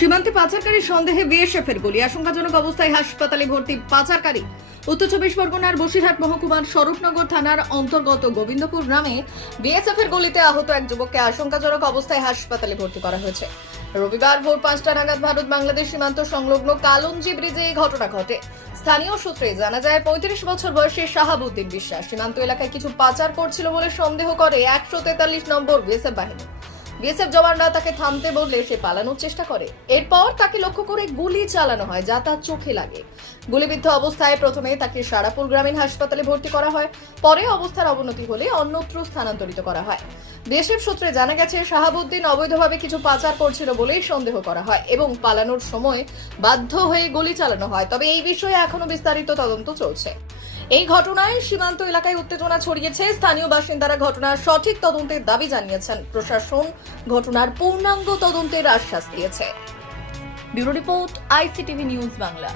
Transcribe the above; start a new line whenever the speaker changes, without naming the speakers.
সীমান্তে পাচারকারী সন্দেহে বিএসএফ এর গুলি। আশঙ্কাজনক অবস্থায় হাসপাতালে ভর্তি পাচারকারী। উত্তর চব্বিশ পরগনার বসিরহাট মহকুমার স্বরূপনগর থানার অন্তর্গত গোবিন্দপুর গ্রামে বিএসএফ এর গুলিতে আহত এক যুবককে আশঙ্কাজনক অবস্থায় হাসপাতালে ভর্তি করা হয়েছে। রবিবার ভোর পাঁচটা নাগাদ ভারত বাংলাদেশ সীমান্ত সংলগ্ন কালঞ্জি ব্রিজে এই ঘটনা ঘটে। স্থানীয় সূত্রে জানা যায়, পঁয়ত্রিশ বছর বয়সী শাহাবুদ্দিন বিশ্বাস সীমান্ত এলাকায় কিছু পাচার করছিল বলে সন্দেহ করে একশো তেতাল্লিশ নম্বর বিএসএফ বাহিনী। বিএসএফ জওয়ানরা তাকে থামতে বললে সে পালানোর চেষ্টা করে। এরপর তাকে লক্ষ্য করে গুলি চালানো হয়, যা তার চোখে লাগে। গুলিবিদ্ধ অবস্থায় প্রথমে তাকে সারাপুর গ্রামীণ হাসপাতালে ভর্তি করা হয়, পরে অবস্থার অবনতি হলে অন্যত্র স্থানান্তরিত করা হয়। বিএসএফ সূত্রে জানা গেছে, শাহাবুদ্দিন অবৈধভাবে কিছু পাচার করছিল বলেই সন্দেহ করা হয় এবং পালানোর সময় বাধ্য হয়ে গুলি চালানো হয়। তবে এই বিষয়ে এখনও বিস্তারিত তদন্ত চলছে। এই ঘটনায় সীমান্ত এলাকায় উত্তেজনা ছড়িয়েছে। স্থানীয় বাসিন্দারা ঘটনার সঠিক তদন্তের দাবি জানিয়েছেন। প্রশাসন ঘটনার পূর্ণাঙ্গ তদন্তের আশ্বাস দিয়েছে। Bureau report ICTV news Bangla.